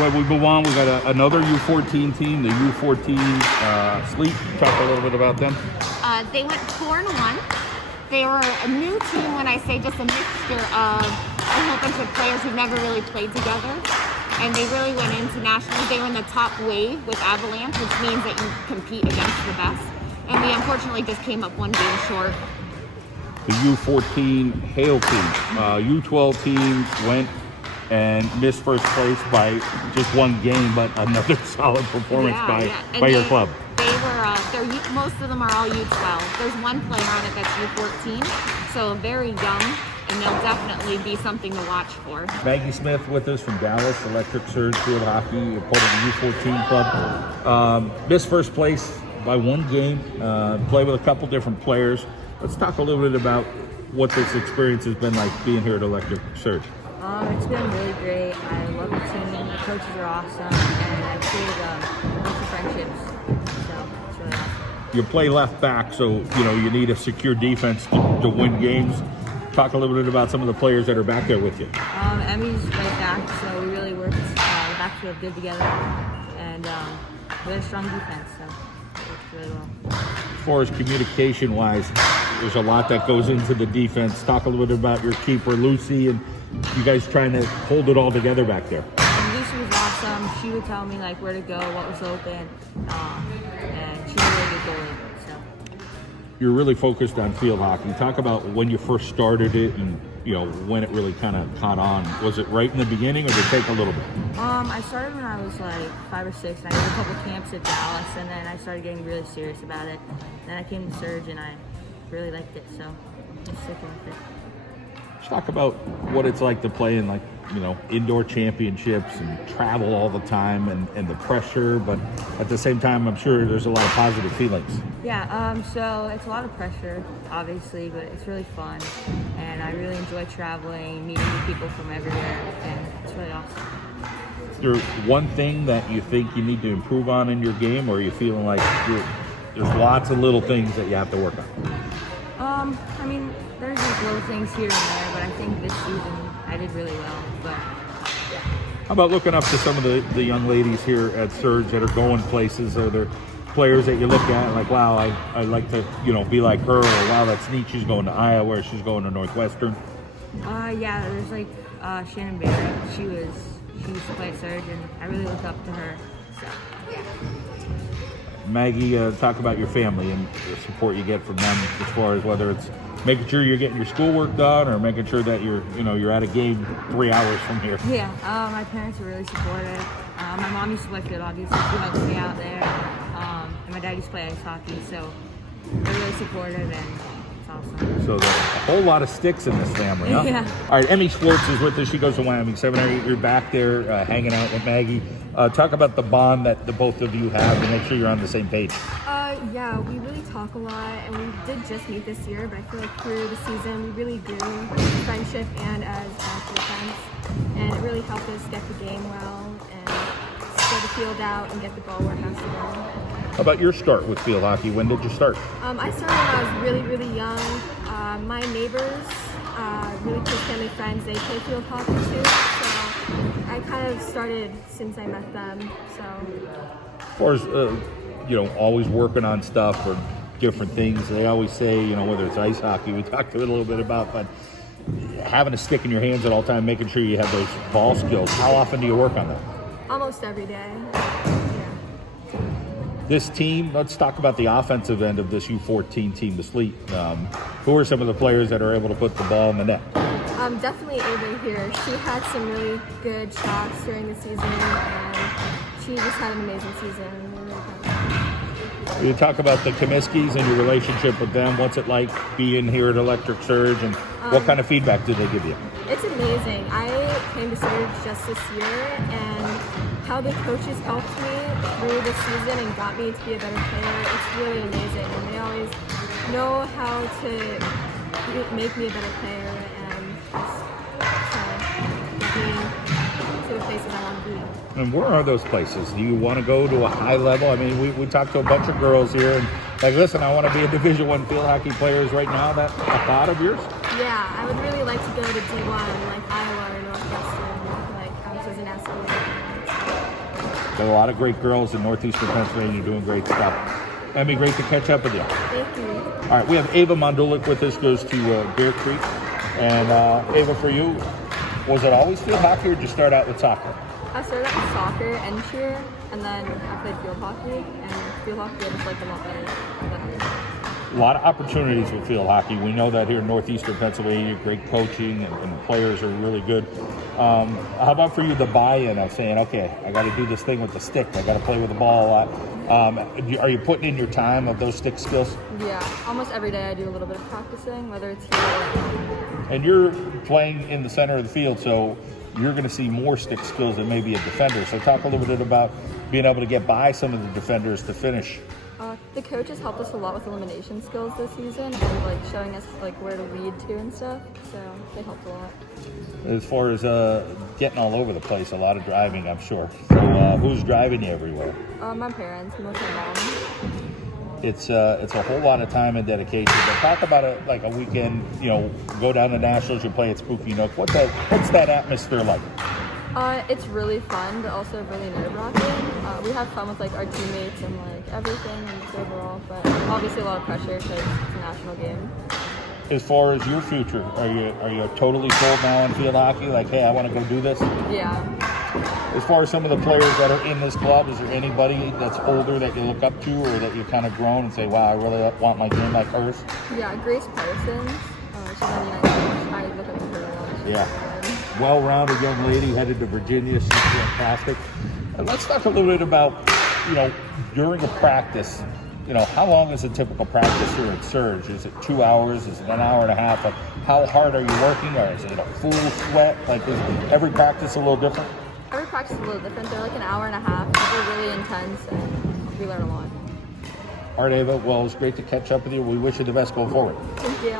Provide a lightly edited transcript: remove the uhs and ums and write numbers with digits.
when we move on, we got another U14 team, the U14 Sleet. Talk a little bit about them. They went 4-1. They were a new team when I say just a mixture of a whole bunch of players who never really played together. And they really went into nationals. They were in the top wave with Avalanche, which means that you compete against the best. And we unfortunately just came up one game short. The U14 Hale team. U12 teams went and missed first place by just one game, but another solid performance by your club. They were, most of them are all U12. There's one player on it that's U14, so very young, and they'll definitely be something to watch for. Maggie Smith with us from Dallas, Electric Surge Field Hockey, part of the U14 club. Missed first place by one game, played with a couple different players. Let's talk a little bit about what this experience has been like being here at Electric Surge. It's been really great. I love the team. The coaches are awesome, and I've created a bunch of friendships. So it's really awesome. You play left back, so you need a secure defense to win games. Talk a little bit about some of the players that are back there with you. Emmy's right back, so we really work the backfield good together, and we have a strong defense, so it works really well. As far as communication-wise, there's a lot that goes into the defense. Talk a little bit about your keeper, Lucy, and you guys trying to hold it all together back there. Lucy was awesome. She would tell me where to go, what was open, and she's a really good goalie. So you're really focused on field hockey. Talk about when you first started it, and when it really kind of caught on. Was it right in the beginning, or did it take a little bit? I started when I was 5 or 6. And I did a couple camps at Dallas, and then I started getting really serious about it. Then I came to Surge, and I really liked it, so I'm sticking with it. Let's talk about what it's like to play in indoor championships and travel all the time and the pressure, but at the same time, I'm sure there's a lot of positive feelings. Yeah, so it's a lot of pressure, obviously, but it's really fun, and I really enjoy traveling, meeting new people from everywhere, and it's really awesome. Is there one thing that you think you need to improve on in your game, or are you feeling like there's lots of little things that you have to work on? I mean, there's just little things here and there, but I think this season I did really well. But yeah. How about looking up to some of the young ladies here at Surge that are going places? Are there players that you look at like, wow, I'd like to be like her, or wow, that's neat, she's going to Iowa, or she's going to Northwestern? Yeah, there's Shannon Barrett. She used to play at Surge, and I really look up to her. So yeah. Maggie, talk about your family and the support you get from them, as far as whether it's making sure you're getting your schoolwork done, or making sure that you're at a game 3 hours from here. Yeah, my parents are really supportive. My mom used to play field hockey, so she helps me out there. And my dad used to play ice hockey, so they're really supportive, and it's awesome. So there's a whole lot of sticks in this family, huh? Yeah. All right, Emmy Schwartz is with us. She goes to Wyoming Seminary. You're back there hanging out with Maggie. Talk about the bond that the both of you have, and make sure you're on the same page. Yeah, we really talk a lot, and we did just meet this year, but I feel like through the season we really grew friendship and as good friends, and it really helped us get the game well and get the field out and get the ball where it has to go. How about your start with field hockey? When did you start? I started when I was really, really young. My neighbors, really close family friends, they play field hockey too, so I kind of started since I met them. So, as far as always working on stuff or different things, they always say, whether it's ice hockey, we talked a little bit about, but having a stick in your hands at all time, making sure you have those ball skills. How often do you work on that? Almost every day. This team, let's talk about the offensive end of this U14 team, the Sleet. Who are some of the players that are able to put the ball in the net? Definitely Ava here. She had some really good shots during the season, and she just had an amazing season. You talk about the Comiskys and your relationship with them. What's it like being here at Electric Surge, and what kind of feedback do they give you? It's amazing. I came to Surge just this year, and how the coaches helped me through the season and got me to be a better player, it's really amazing. And they always know how to make me a better player and just get me to the places I want to be. And where are those places? Do you want to go to a high level? I mean, we talked to a bunch of girls here, and listen, I want to be a Division I field hockey players right now. That a thought of yours? Yeah, I would really like to go to D1, like Iowa or Northwestern, like as an athlete. Got a lot of great girls in northeastern Pennsylvania doing great stuff. Emmy, great to catch up with you. Thank you. All right, we have Ava Mendola with us, goes to Bear Creek. And Ava, for you, was it always field hockey or did you start out with soccer? I started out with soccer and cheer, and then I played field hockey. And field hockey, I just liked a lot better than A lot of opportunities with field hockey. We know that here in northeastern Pennsylvania, great coaching and the players are really good. How about for you, the buy-in of saying, okay, I got to do this thing with the stick. I got to play with the ball a lot. Are you putting in your time of those stick skills? Yeah, almost every day I do a little bit of practicing, whether it's here or And you're playing in the center of the field, so you're going to see more stick skills than maybe a defender. So talk a little bit about being able to get by some of the defenders to finish. the coaches helped us a lot with elimination skills this season and like showing us like where to lead to and stuff. So they helped a lot. As far as getting all over the place, a lot of driving, I'm sure. So who's driving you everywhere? My parents, mostly mom. It's a whole lot of time and dedication. But talk about it like a weekend. You know, go down to Nationals, you play at Spooky Nook. What's that atmosphere like? It's really fun, but also really nerve-wracking. We have fun with like our teammates and like everything and just overall, but obviously a lot of pressure because it's a national game. As far as your future, are you totally sold now on field hockey? Like, hey, I want to go do this? Yeah. As far as some of the players that are in this club, is there anybody that's older that you look up to or that you've kind of grown and say, wow, I really want my game like hers? Yeah, Grace Parsons. She's on the United States. I look up to her a lot. She's Yeah. really good. Well-rounded young lady headed to Virginia. She's fantastic. And let's talk a little bit about, during a practice, how long is a typical practice here at Surge? Is it 2 hours? Is it an hour and a half? Like, how hard are you working? Or is it a full sweat? Like, is every practice a little different? Every practice is a little different. They're like an hour and a half. They're really intense and we learn a lot. All right, Ava. Well, it's great to catch up with you. We wish you the best going forward. Thank you.